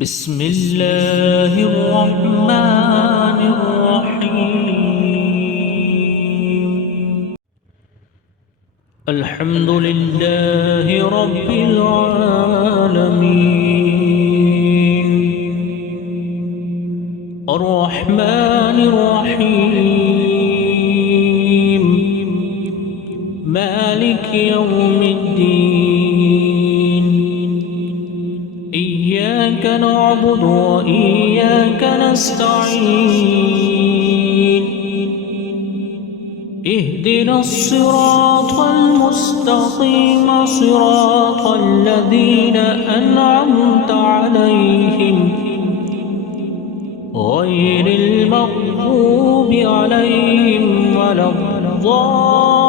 بسم الله الرحمن الرحيم. الحمد لله رب العالمين، الرحمن الرحيم، مالك يوم الدين. إياك نعبد وإياك نستعين. اهدنا الصراط المستقيم، صراط الذين أنعمت عليهم غير المغضوب عليهم ولا الضالين.